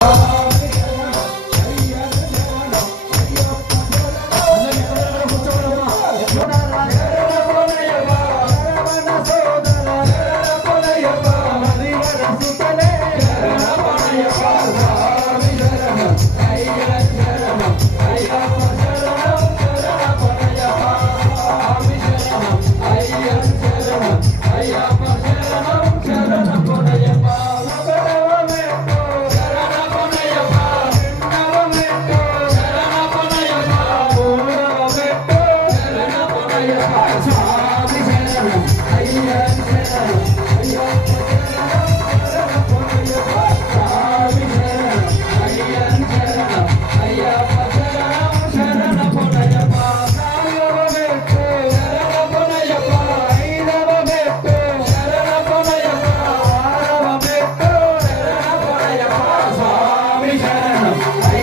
Yeah. Thank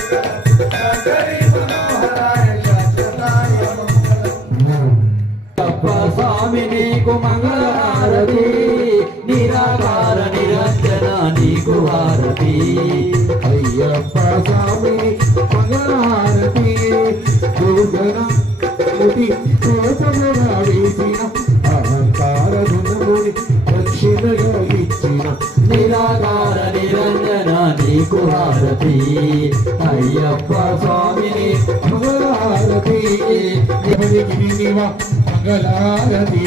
శాశ్వతాయ మంగళం స్వామిని మంగళారతి. గిరినివ మంగళహారతి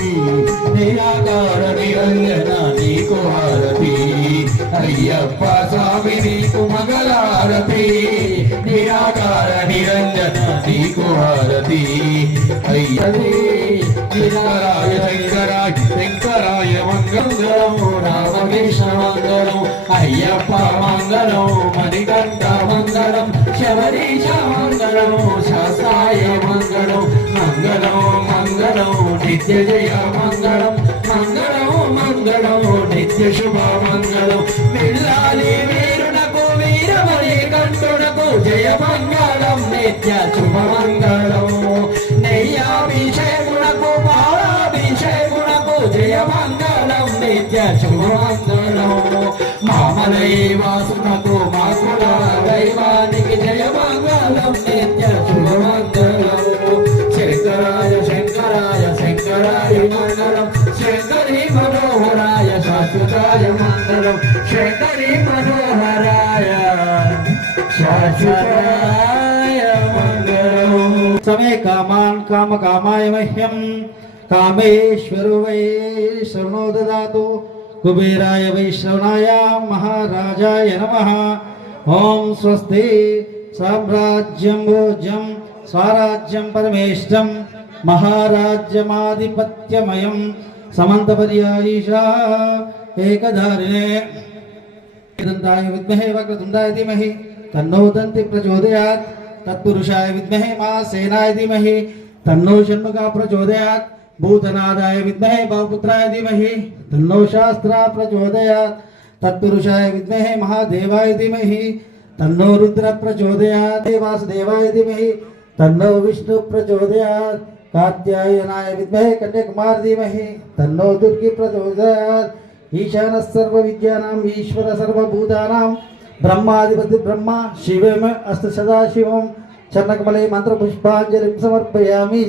నిరాకార నిరంజన నీకు హారతి. అయ్యప్ప స్వామి నీకు మంగళహారతి నిరాకార నిరంజన నీకు హారతి. అయ్యది నిరాకాయ శంకరాయ మంగళం రామకృష్ణ మంగళం అయ్యప్ప మంగళం మణికంఠ మంగళం శబరీశ మంగళం శాస్త్రాయ మంగళం మంగళం మంగళం నిత్య జయ మంగళం మంగళం మంగళం నిత్య శుభ మంగళం. మిల్లాలి వీరునకు వీరమణి కంఠునకు జయ మంగళం నిత్య శుభ మంగళం. నిత్య శుభ మంగళం మామలై మాకుల దైవానికి జయమంగళం నిత్య శుభ శంకరాయ శంకరాయ శంకరాయ మంగళం శంకరి మనోహరాయ శాశ్వతాయ మంగళం శంకరి మనోహరాయ శాశ్వతాయ మంగళం సమే కామాన్ కామ కామాయ మహ్యం కామేశ్వరు వై శరణో దదాతు కుబేరాయ వైష్ణవనాయ మహారాజాయ నమ. ఓం స్వస్తి సామ్రాజ్యం భోజ్యం స్వరాజ్యం పరమేష్టం మహారాజ్యమాధిపత్యమయం. సమంతపర్యాయీషా ఏకధారిణే. దంతాయ విద్మహే వక్రతుండాయ ధీమహి తన్నో దంతి ప్రచోదయాత్. తత్పురుషాయ విద్మహే మా సేనాయ ధీమహి తన్నో షణ్ముఖా ప్రచోదయాత్. భూతనాదాయ విద్మహే బాహుపుత్రాయ ధీమహి తన్నో శాస్త్రా ప్రచోదయాత్ తత్పురుషాయ విద్మహే మహాదేవాయ ధీమహి తన్నో రుద్ర ప్రచోదయాత్ వాసుదేవాయ ధీమహి తన్నో విష్ణు ప్రచోదయాత్ కాత్యాయనాయ విద్మహే కన్యాకుమార్ ధీమహి తన్నో దుర్గి ప్రచోదయాత్ ఈశాన సర్వ విద్యానాం ఈశ్వర సర్వభూతానాం బ్రహ్మాధిపతి బ్రహ్మ శివమ అస్త సదాశివం చన్నకమలే మంత్ర పుష్పాంజలి సమర్పయామి